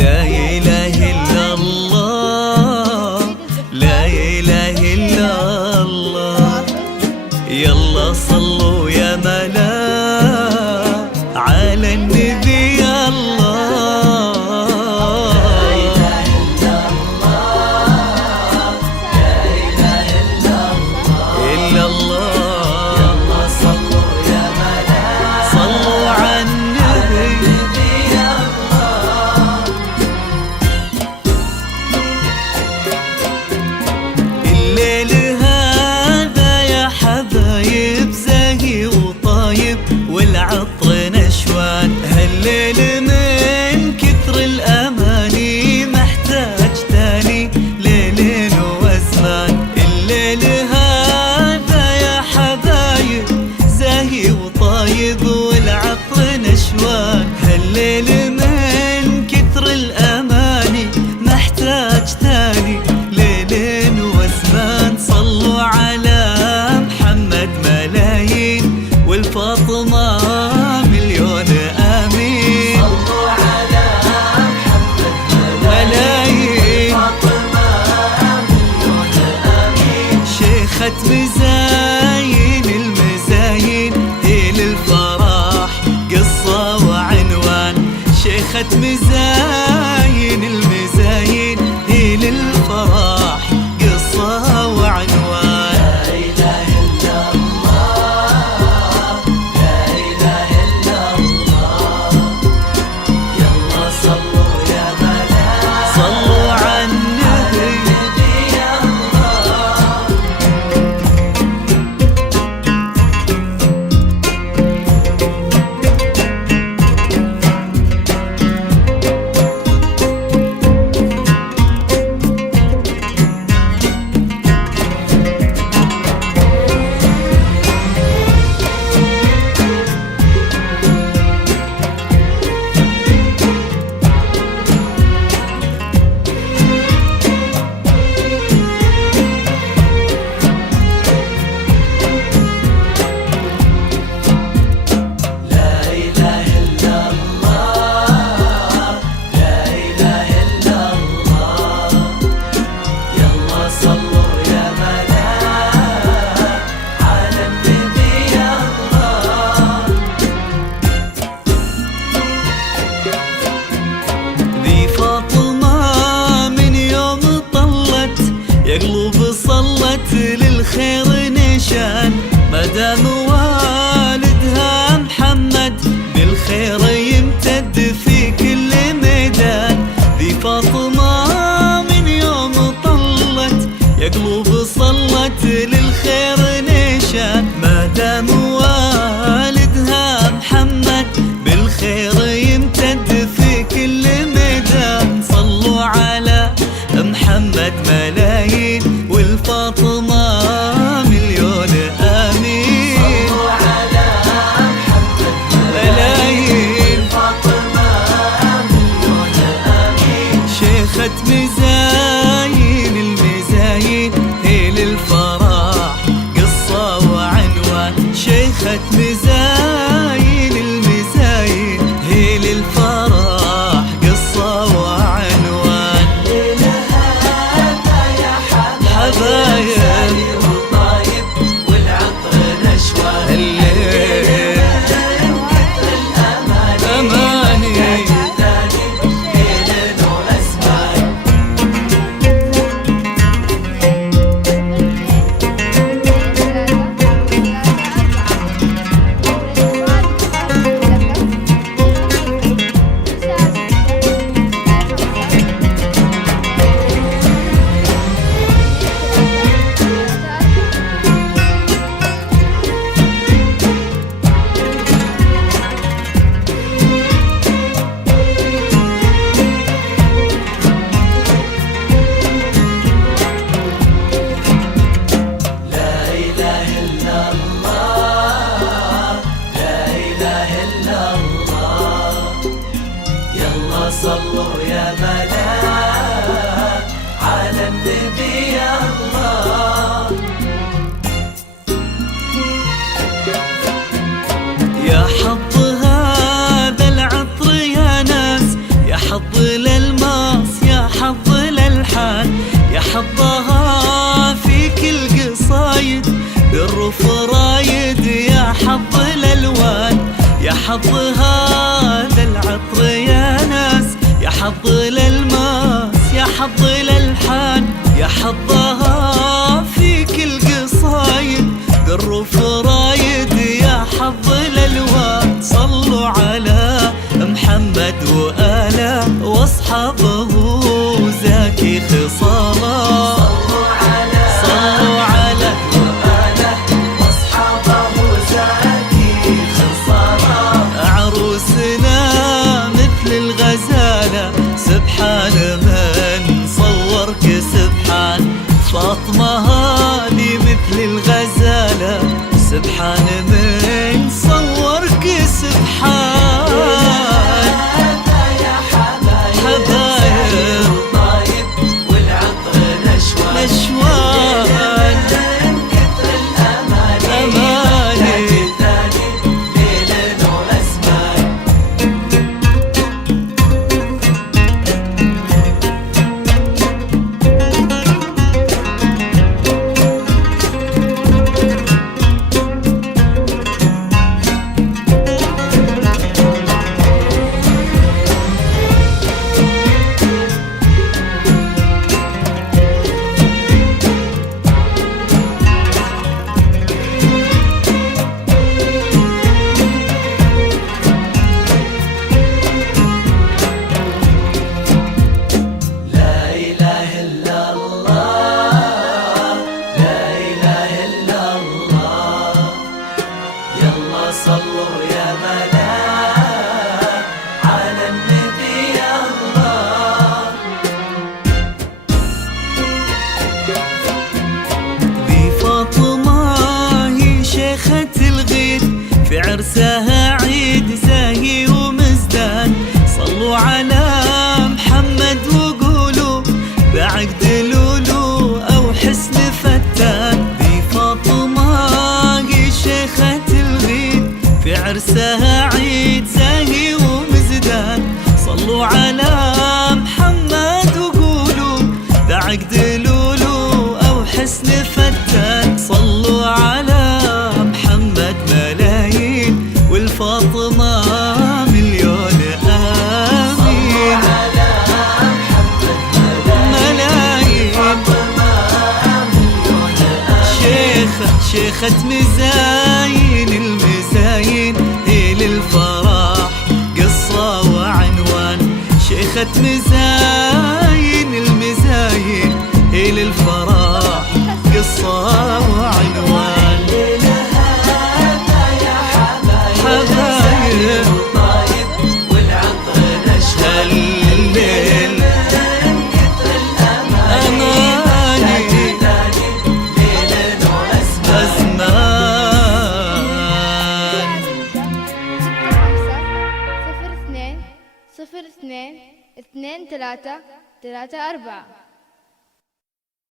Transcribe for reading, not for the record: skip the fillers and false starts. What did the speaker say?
لا إله إلا الله، لا إله إلا الله. يلا صلوا يا ملا على النبي الله. لا إله إلا الله، لا إله إلا الله، إلا الله. يلا صلوا يا ملا صلوا على النبي. الليل هذا يا حبايب زاهي وطايب والعطر نشوان، هالليل من كثر الأماني محتاج تاني ليل وزمان. الليل هذا يا حبايب زاهي وطايب والعطر نشوان، هالليل من كثر الأماني محتاج تاني ليل وزمان. صلوا على محمد ملايين والفاطمة مليون آمين. صلوا على محمد ملايين والفاطمة مليون آمين. شيخة مزاين المزاين هي للفرح قصة وعنوان، شيخة مزاين المزاين هي للفرح قصة وعنوان. لا إله إلا الله، لا إله إلا الله. يلا صلوا يا ملا صلوا على النبي يا الله. يا قلوب صلت للخير نشان، مدام والدها محمد بالخير يمتد في كل ميدان. ذي فاطمة من يوم طلت يا قلوب صلت للخير نشان، مدام والدها محمد بالخير يمتد في كل ميدان. صلوا على محمد ملايين والفاطمة مليون آمين. صلوا على محمد ملايين والفاطمة مليون آمين. شيخة مزاين المزاين هي للفرح قصة وعنوان، شيخة مزاين حظ هذا العطر يا ناس، يا حظ للماس، يا حظ للحان، يا حظها في كل قصايد بالروف رايد، يا حظ للواد. صلوا على محمد وآله واصحابه زاكي خصاله، صلوا على وآله واصحابه زاكي خصاله. عروسنا مثل الغزالة سبحان من صورك سبحان، فاطمة هذه مثل الغزالة سبحان من صورك سبحان. يا حبايب طايب والعطر نشوان من كثر الأماني ليل وأزمان. صلوا يا ملاك على النبي يا الله. ذي فاطمة هي شيخة الغيث، في عرسها عيد زاهي ومزدان. صلوا على محمد وقولوا بعقد لولو أو حسن فتان. ذي فاطمة هي شيخة في عرسها عيد زاهي ومزدان. صلوا على محمد وقولوا بعقد لولو أو حسن فتان. صلوا على محمد ملايين والفاطمة مليون آمين. صلوا على محمد ملايين والفاطمة مليون آمين. شيخة مزاين المزاين هي للفرح قصة وعنوان. شيخة مزاين المزاين هي للفرح قصة وعنوان. يا حبايب طايب والعطر نشوان الليل من كثر الأماني ليل وأزمان. 02 02 23 34